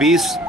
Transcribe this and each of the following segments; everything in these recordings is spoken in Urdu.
20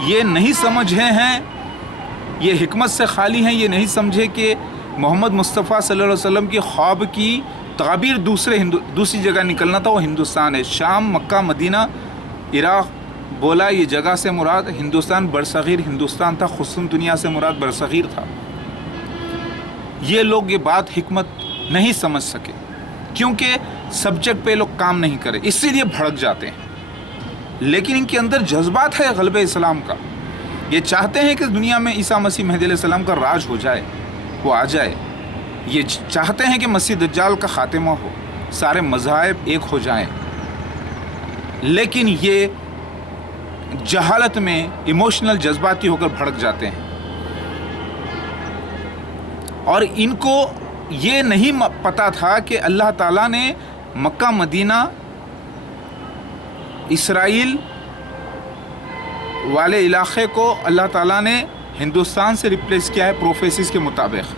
یہ نہیں سمجھے ہیں، یہ حکمت سے خالی ہیں، یہ نہیں سمجھے کہ محمد مصطفیٰ صلی اللہ علیہ وسلم کی خواب کی تعبیر دوسری جگہ نکلنا تھا، وہ ہندوستان ہے۔ شام، مکہ، مدینہ، عراق بولا، یہ جگہ سے مراد ہندوستان، برصغیر ہندوستان تھا، قسطنطنیہ سے مراد برصغیر تھا۔ یہ لوگ یہ بات حکمت نہیں سمجھ سکے کیونکہ سبجیکٹ پہ لوگ کام نہیں کرے، اسی لیے بھڑک جاتے ہیں۔ لیکن ان کے اندر جذبات ہے غلبہ اسلام کا، یہ چاہتے ہیں کہ دنیا میں عیسیٰ مسیح مہدی علیہ السلام کا راج ہو جائے، وہ آ جائے، یہ چاہتے ہیں کہ مسیح دجال کا خاتمہ ہو، سارے مذاہب ایک ہو جائیں، لیکن یہ جہالت میں ایموشنل جذباتی ہو کر بھڑک جاتے ہیں، اور ان کو یہ نہیں پتہ تھا کہ اللہ تعالیٰ نے مکہ، مدینہ، اسرائیل والے علاقے کو اللہ تعالیٰ نے ہندوستان سے ریپلیس کیا ہے پروفیسیز کے مطابق،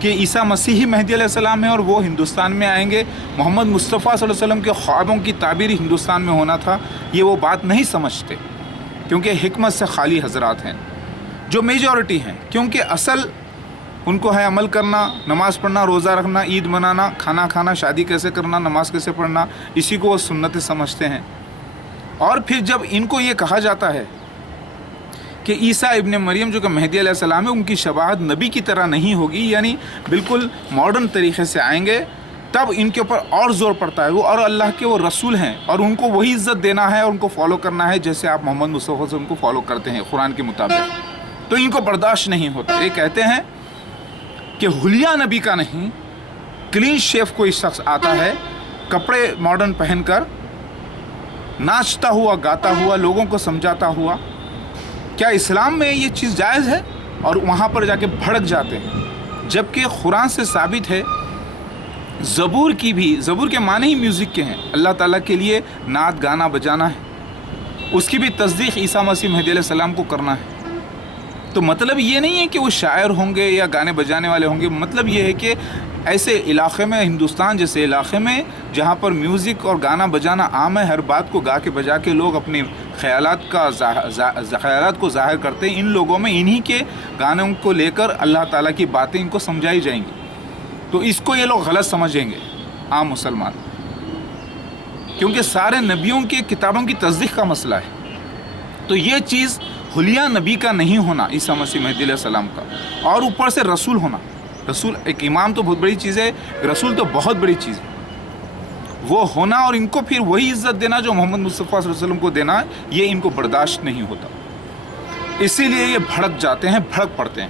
کہ عیسیٰ مسیح مہدی علیہ السلام ہے اور وہ ہندوستان میں آئیں گے۔ محمد مصطفیٰ صلی اللہ علیہ وسلم کے خوابوں کی تعبیر ہندوستان میں ہونا تھا، یہ وہ بات نہیں سمجھتے کیونکہ حکمت سے خالی حضرات ہیں جو میجورٹی ہیں، کیونکہ اصل ان کو ہے عمل کرنا، نماز پڑھنا، روزہ رکھنا، عید منانا، کھانا کھانا، شادی کیسے کرنا، نماز کیسے پڑھنا، اسی کو وہ سنتیں سمجھتے ہیں۔ اور پھر جب ان کو یہ کہا جاتا ہے کہ عیسیٰ ابن مریم جو کہ مہدی علیہ السلام ہے، ان کی شباہت نبی کی طرح نہیں ہوگی، یعنی بالکل ماڈرن طریقے سے آئیں گے، تب ان کے اوپر اور زور پڑتا ہے، وہ اور اللہ کے وہ رسول ہیں اور ان کو وہی عزت دینا ہے اور ان کو فالو کرنا ہے جیسے آپ محمد مصطفیٰ سے ان کو فالو کرتے ہیں قرآن کے مطابق، تو ان کو برداشت نہیں ہوتا۔ یہ کہتے ہیں کہ حلیہ نبی کا نہیں، کلین شیف کوئی شخص آتا ہے کپڑے ماڈرن پہن کر، ناچتا ہوا، گاتا ہوا، لوگوں کو سمجھاتا ہوا، کیا اسلام میں یہ چیز جائز ہے؟ اور وہاں پر جا کے بھڑک جاتے ہیں، جبکہ قرآن سے ثابت ہے، زبور کی بھی، زبور کے معنی ہی میوزک کے ہیں، اللہ تعالیٰ کے لیے نعت گانا بجانا ہے، اس کی بھی تصدیق عیسیٰ مسیح مہدی علیہ السلام کو کرنا ہے۔ تو مطلب یہ نہیں ہے کہ وہ شاعر ہوں گے یا گانے بجانے والے ہوں گے، مطلب یہ ہے کہ ایسے علاقے میں، ہندوستان جیسے علاقے میں جہاں پر میوزک اور گانا بجانا عام ہے، ہر بات کو گا کے بجا کے لوگ اپنے خیالات کو ظاہر کرتے ہیں، ان لوگوں میں انہی کے گانوں کو لے کر اللہ تعالیٰ کی باتیں ان کو سمجھائی جائیں گی، تو اس کو یہ لوگ غلط سمجھیں گے عام مسلمان، کیونکہ سارے نبیوں کی کتابوں کی تصدیق کا مسئلہ ہے۔ تو یہ چیز حلیہ نبی کا نہیں ہونا، عیسیٰ مسیح مہدی علیہ السلام کا، اور اوپر سے رسول ہونا، رسول ایک امام تو بہت بڑی چیز ہے، رسول تو بہت بڑی چیز ہے، وہ ہونا اور ان کو پھر وہی عزت دینا جو محمد مصطفیٰ صلی اللہ علیہ وسلم کو دینا، یہ ان کو برداشت نہیں ہوتا، اسی لیے یہ بھڑک جاتے ہیں، بھڑک پڑتے ہیں۔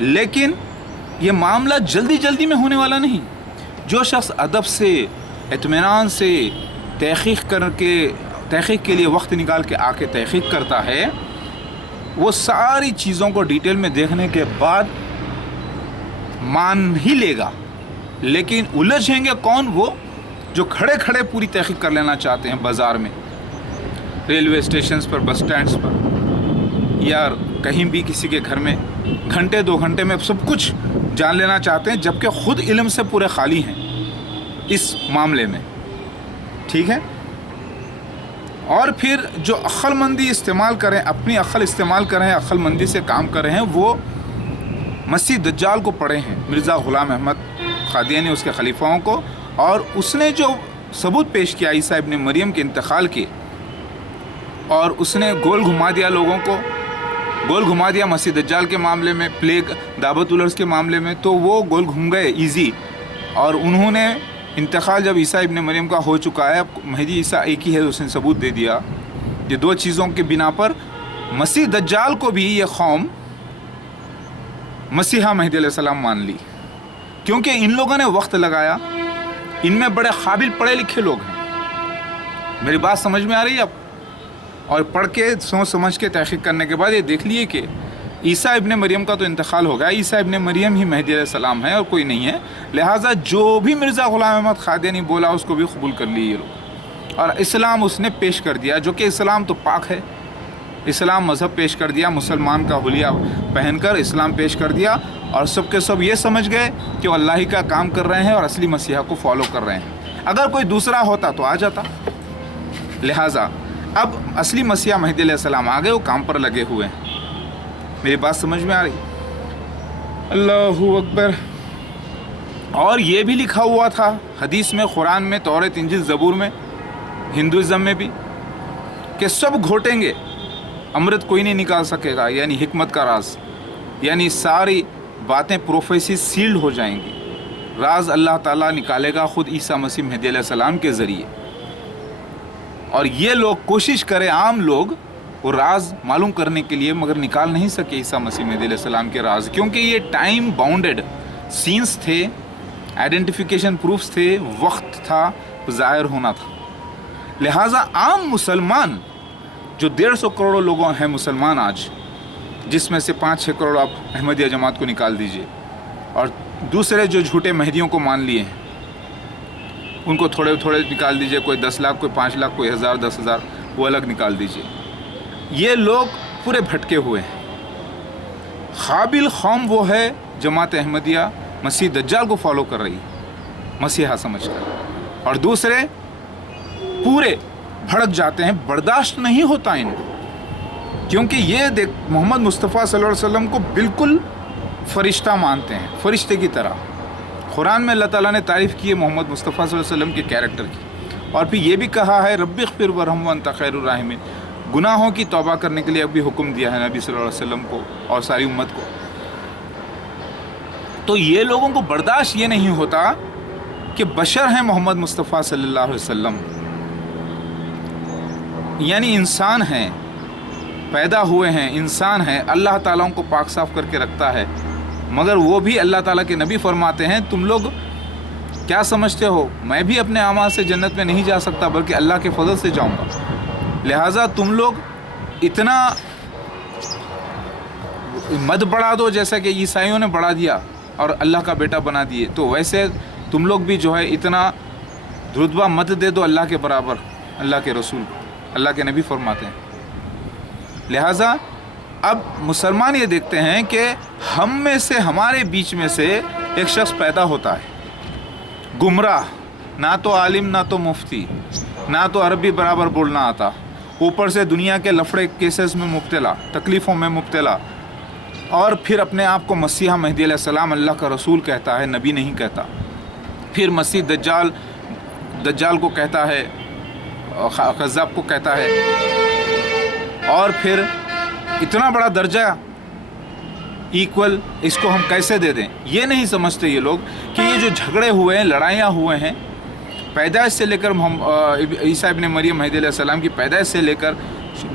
لیکن یہ معاملہ جلدی جلدی میں ہونے والا نہیں، جو شخص ادب سے، اطمینان سے تحقیق کے لیے وقت نکال کے آ کے تحقیق کرتا ہے، وہ ساری چیزوں کو ڈیٹیل میں دیکھنے کے بعد مان ہی لے گا، لیکن الجھیں گے کون؟ وہ جو کھڑے کھڑے پوری تحقیق کر لینا چاہتے ہیں، بازار میں، ریلوے اسٹیشنز پر، بس سٹینڈز پر، یا کہیں بھی کسی کے گھر میں گھنٹے 2 گھنٹے میں سب کچھ جان لینا چاہتے ہیں، جبکہ خود علم سے پورے خالی ہیں اس معاملے میں، ٹھیک ہے؟ اور پھر جو عقل مندی استعمال کریں، اپنی عقل استعمال کریں، عقل مندی سے کام کر رہے ہیں، وہ مسیح دجال کو پڑھے ہیں، مرزا غلام احمد قادیانی، اس کے خلیفاؤں کو، اور اس نے جو ثبوت پیش کیا عیسیٰ ابن مریم کے انتقال کی، اور اس نے گول گھما دیا لوگوں کو، گول گھما دیا مسیح دجال کے معاملے میں، پلیگ، دعوت الارض کے معاملے میں، تو وہ گول گھوم گئے ایزی، اور انہوں نے انتقال جب عیسیٰ ابن مریم کا ہو چکا ہے، اب مہدی عیسیٰ ایک ہی ہے، اس نے ثبوت دے دیا، یہ 2 چیزوں کے بنا پر مسیح دجال کو بھی یہ قوم مسیحا مہدی علیہ السلام مان لی، کیونکہ ان لوگوں نے وقت لگایا، ان میں بڑے قابل پڑھے لکھے لوگ ہیں، میری بات سمجھ میں آ رہی ہے اب؟ اور پڑھ کے سوچ سمجھ کے تحقیق کرنے کے بعد یہ دیکھ لیے کہ عیسیٰ ابن مریم کا تو انتقال ہو گیا، عیسیٰ ابن مریم ہی مہدی علیہ السلام ہے اور کوئی نہیں ہے، لہٰذا جو بھی مرزا غلام احمد قادیانی بولا اس کو بھی قبول کر لی یہ لوگ، اور اسلام اس نے پیش کر دیا، جو کہ اسلام تو پاک ہے، اسلام مذہب پیش کر دیا، مسلمان کا حلیہ پہن کر اسلام پیش کر دیا، اور سب کے سب یہ سمجھ گئے کہ وہ اللہ ہی کا کام کر رہے ہیں اور اصلی مسیحا کو فالو کر رہے ہیں، اگر کوئی دوسرا ہوتا تو آ جاتا۔ لہٰذا اب اصلی مسیح مہدی علیہ السلام آ گئے، وہ کام پر لگے ہوئے ہیں۔ میری بات سمجھ میں آ رہی؟ اللہ اکبر۔ اور یہ بھی لکھا ہوا تھا حدیث میں، قرآن میں، تورات، انجیل، زبور میں، ہندوازم میں بھی، کہ سب گھوٹیں گے، امرت کوئی نہیں نکال سکے گا، یعنی حکمت کا راز، یعنی ساری باتیں پروفیسی سیلڈ ہو جائیں گی۔ راز اللہ تعالیٰ نکالے گا خود عیسیٰ مسیح مہدی علیہ السلام کے ذریعے۔ اور یہ لوگ کوشش کرے، عام لوگ، وہ راز معلوم کرنے کے لیے، مگر نکال نہیں سکے عیسیٰ مسیح مہدی علیہ السلام کے راز، کیونکہ یہ ٹائم باؤنڈیڈ سینس تھے، آئیڈینٹیفیکیشن پروفس تھے، وقت تھا، ظاہر ہونا تھا۔ لہٰذا عام مسلمان جو 150 کروڑ لوگوں ہیں مسلمان آج، جس میں سے 5-6 کروڑ آپ احمدیہ جماعت کو نکال دیجئے، اور دوسرے جو جھوٹے مہدیوں کو مان لیے ہیں ان کو تھوڑے تھوڑے نکال دیجئے، کوئی 10 لاکھ، کوئی 5 لاکھ، کوئی 1000، 10,000، وہ الگ نکال دیجئے۔ یہ لوگ پورے بھٹکے ہوئے ہیں۔ قابل قوم وہ ہے جماعت احمدیہ مسیح دجال کو فالو کر رہی ہے مسیحا سمجھ کر، اور دوسرے پورے بھڑک جاتے ہیں، برداشت نہیں ہوتا ان کو، کیونکہ یہ دیکھ محمد مصطفیٰ صلی اللہ علیہ وسلم کو بالکل فرشتہ مانتے ہیں، فرشتے کی طرح۔ قرآن میں اللہ تعالیٰ نے تعریف کی ہے محمد مصطفیٰ صلی اللہ علیہ وسلم کے کیریکٹر کی، اور پھر یہ بھی کہا ہے رب اغفر ورحم وانت خیر الراحمین، گناہوں کی توبہ کرنے کے لیے ابھی حکم دیا ہے نبی صلی اللہ علیہ وسلم کو اور ساری امت کو۔ تو یہ لوگوں کو برداشت یہ نہیں ہوتا کہ بشر ہیں محمد مصطفیٰ صلی اللہ علیہ وسلم، یعنی انسان ہیں، پیدا ہوئے ہیں، انسان ہیں، اللہ تعالیٰ ان کو پاک صاف کر کے رکھتا ہے، مگر وہ بھی اللہ تعالیٰ کے نبی فرماتے ہیں تم لوگ کیا سمجھتے ہو، میں بھی اپنے اعمال سے جنت میں نہیں جا سکتا بلکہ اللہ کے فضل سے جاؤں گا، لہٰذا تم لوگ اتنا مت بڑھا دو جیسا کہ عیسائیوں نے بڑھا دیا اور اللہ کا بیٹا بنا دیے، تو ویسے تم لوگ بھی جو ہے اتنا رتبہ مت دے دو اللہ کے برابر، اللہ کے رسول، اللہ کے نبی فرماتے ہیں۔ لہٰذا اب مسلمان یہ دیکھتے ہیں کہ ہم میں سے، ہمارے بیچ میں سے ایک شخص پیدا ہوتا ہے گمراہ، نہ تو عالم، نہ تو مفتی، نہ تو عربی برابر بولنا آتا، اوپر سے دنیا کے لفڑے کیسز میں مبتلا، تکلیفوں میں مبتلا، اور پھر اپنے آپ کو مسیح مہدی علیہ السلام اللہ کا رسول کہتا ہے، نبی نہیں کہتا۔ پھر مسیح دجال کو کہتا ہے، کذاب کو کہتا ہے، اور پھر اتنا بڑا درجہ ایکول اس کو ہم کیسے دے دیں؟ یہ نہیں سمجھتے یہ لوگ کہ یہ جو جھگڑے ہوئے ہیں، لڑائیاں ہوئے ہیں، پیدائش سے لے کر عیسیٰ ابن مریم مہدی علیہ السلام کی پیدائش سے لے کر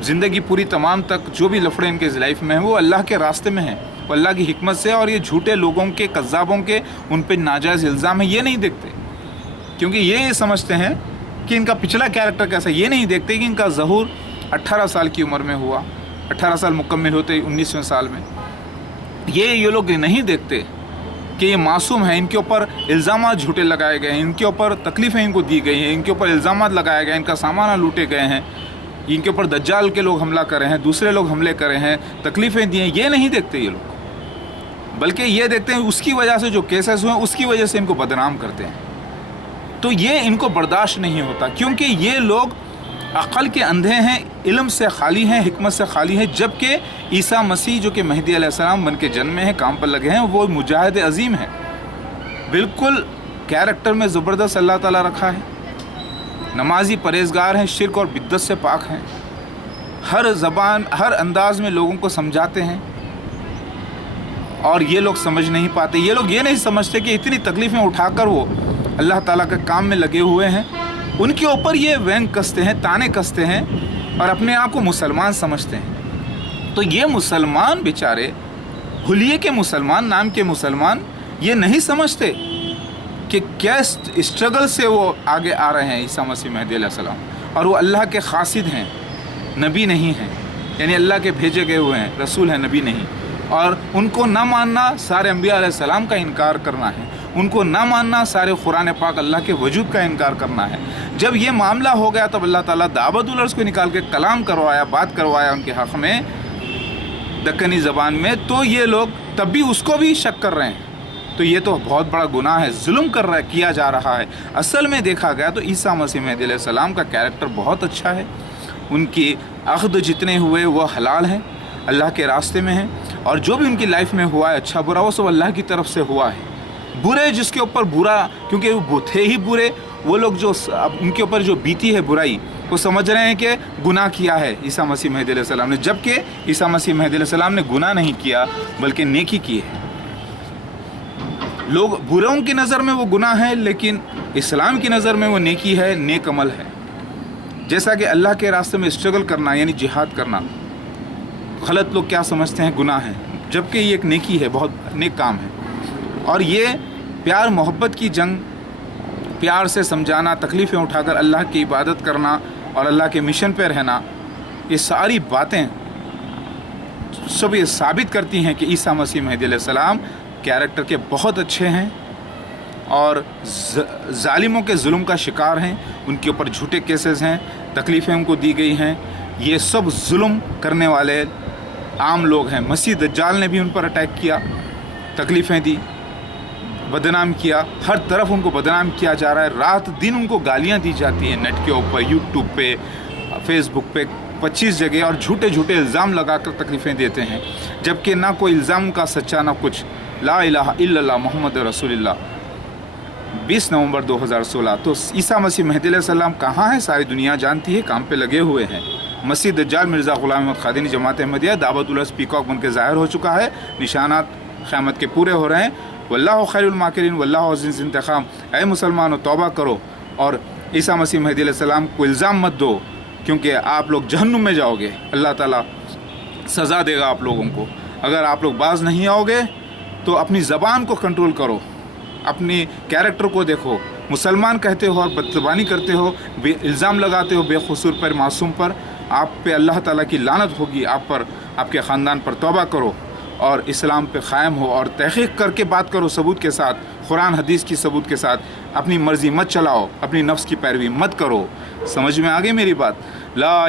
زندگی پوری تمام تک جو بھی لفڑے ان کے لائف میں ہیں وہ اللہ کے راستے میں ہیں، وہ اللہ کی حکمت سے، اور یہ جھوٹے لوگوں کے، کذابوں کے ان پہ ناجائز الزام ہے، یہ نہیں دیکھتے، کیونکہ یہ سمجھتے ہیں کہ ان کا پچھلا کیریکٹر کیسا، یہ نہیں دیکھتے کہ ان کا ظہور 18 سال کی عمر میں ہوا، 18 سال مکمل ہوتے 19ویں سال میں۔ یہ لوگ نہیں دیکھتے کہ یہ معصوم ہیں، ان کے اوپر الزامات جھوٹے لگائے گئے ہیں، ان کے اوپر تکلیفیں ان کو دی گئی ہیں، ان کے اوپر الزامات لگائے گئے ہیں، ان کا سامان لوٹے گئے ہیں، ان کے اوپر دجال کے لوگ حملہ کرے ہیں، دوسرے لوگ حملے کرے ہیں، تکلیفیں دی ہیں، یہ نہیں دیکھتے یہ لوگ، بلکہ یہ دیکھتے ہیں اس کی وجہ سے جو کیسز ہوئے اس کی وجہ سے ان کو بدنام کرتے ہیں۔ تو یہ ان کو برداشت نہیں ہوتا، کیونکہ یہ لوگ عقل کے اندھے ہیں، علم سے خالی ہیں، حکمت سے خالی ہیں، جبکہ عیسیٰ مسیح جو کہ مہدی علیہ السلام بن کے جنمے ہیں، کام پر لگے ہیں، وہ مجاہد عظیم ہیں، بالکل کیریکٹر میں زبردست اللہ تعالیٰ رکھا ہے، نمازی، پرہیزگار ہیں، شرک اور بدعت سے پاک ہیں، ہر زبان، ہر انداز میں لوگوں کو سمجھاتے ہیں، اور یہ لوگ سمجھ نہیں پاتے، یہ لوگ یہ نہیں سمجھتے کہ اتنی تکلیفیں اٹھا کر وہ اللہ تعالیٰ کے کام میں لگے ہوئے ہیں، ان کے اوپر یہ وینگ کستے ہیں، تانے کستے ہیں، اور اپنے آپ کو مسلمان سمجھتے ہیں۔ تو یہ مسلمان بیچارے، حلیے کے مسلمان، نام کے مسلمان، یہ نہیں سمجھتے کہ کیا اسٹرگل سے وہ آگے آ رہے ہیں عیسیٰ مسیح مہدی علیہ السلام، اور وہ اللہ کے قاصد ہیں، نبی نہیں ہیں، یعنی اللہ کے بھیجے گئے ہوئے ہیں، رسول ہیں، نبی نہیں، اور ان کو نہ ماننا سارے انبیاء علیہ السلام کا انکار کرنا ہے، ان کو نہ ماننا سارے قرآن پاک اللہ کے وجود کا انکار کرنا ہے۔ جب یہ معاملہ ہو گیا تب اللہ تعالیٰ دعوت العرض کو نکال کے کلام کروایا، بات کروایا ان کے حق میں دکنی زبان میں، تو یہ لوگ تب بھی اس کو بھی شک کر رہے ہیں، تو یہ تو بہت بڑا گناہ ہے، ظلم کیا جا رہا ہے۔ اصل میں دیکھا گیا تو عیسیٰ مسیح مہدی علیہ السلام کا کیریکٹر بہت اچھا ہے، ان کی عقد جتنے ہوئے وہ حلال ہیں، اللہ کے راستے میں ہیں، اور جو بھی ان کی لائف میں ہوا ہے اچھا برا وہ سب اللہ کی طرف سے ہوا ہے۔ برے جس کے اوپر برا، کیونکہ وہ تھے ہی برے، وہ لوگ جو ان کے اوپر جو بیتی ہے برائی، وہ سمجھ رہے ہیں کہ گناہ کیا ہے عیسیٰ مسیح مہدی علیہ السلام نے، جبکہ عیسیٰ مسیح مہدی علیہ السلام نے گناہ نہیں کیا بلکہ نیکی کی ہے۔ لوگ بروں کی نظر میں وہ گناہ ہے، لیکن اسلام کی نظر میں وہ نیکی ہے، نیک عمل ہے۔ جیسا کہ اللہ کے راستے میں اسٹرگل کرنا یعنی جہاد کرنا، غلط لوگ کیا سمجھتے ہیں گناہ ہے، جبکہ یہ ایک نیکی ہے، بہت نیک کام ہے۔ اور یہ پیار محبت کی جنگ، پیار سے سمجھانا، تکلیفیں اٹھا کر اللہ کی عبادت کرنا اور اللہ کے مشن پہ رہنا، یہ ساری باتیں سب یہ ثابت کرتی ہیں کہ عیسیٰ مسیح مہدی علیہ السلام کیریکٹر کے بہت اچھے ہیں اور ظالموں کے ظلم کا شکار ہیں، ان کے اوپر جھوٹے کیسز ہیں، تکلیفیں ان کو دی گئی ہیں۔ یہ سب ظلم کرنے والے عام لوگ ہیں۔ مسیح دجال نے بھی ان پر اٹیک کیا، تکلیفیں دی، بدنام کیا، ہر طرف ان کو بدنام کیا جا رہا ہے، رات دن ان کو گالیاں دی جاتی ہیں، نیٹ کے اوپر، یوٹیوب پہ، فیس بک پہ، 25 جگہ، اور جھوٹے جھوٹے الزام لگا کر تکلیفیں دیتے ہیں، جبکہ نہ کوئی الزام کا سچا نہ کچھ۔ لا الہ الا اللہ محمد رسول اللہ۔ 20 نومبر 2016 تو عیسیٰ مسیح مہدی علیہ السلام کہاں ہے ساری دنیا جانتی ہے، کام پہ لگے ہوئے ہیں۔ مسیح دجال مرزا غلام احمد قادیانی جماعت احمدیہ دعوت الارض پیکاک بن کے ظاہر ہو چکا ہے، نشانات قیامت کے پورے ہو رہے ہیں۔ واللہ خیر الماکرین واللہ عزیز انتقام۔ اے مسلمانوں توبہ کرو اور عیسیٰ مسیح مہدی علیہ السلام کو الزام مت دو، کیونکہ آپ لوگ جہنم میں جاؤ گے، اللہ تعالیٰ سزا دے گا آپ لوگوں کو۔ اگر آپ لوگ باز نہیں آؤ گے تو اپنی زبان کو کنٹرول کرو، اپنی کیریکٹر کو دیکھو، مسلمان کہتے ہو اور بدزبانی کرتے ہو، بے الزام لگاتے ہو بے قصور پر، معصوم پر، آپ پہ اللہ تعالیٰ کی لعنت ہوگی، آپ پر، آپ کے خاندان پر۔ توبہ کرو اور اسلام پہ قائم ہو اور تحقیق کر کے بات کرو ثبوت کے ساتھ، قرآن حدیث کی ثبوت کے ساتھ۔ اپنی مرضی مت چلاؤ، اپنی نفس کی پیروی مت کرو۔ سمجھ میں آ گئی میری بات؟ لا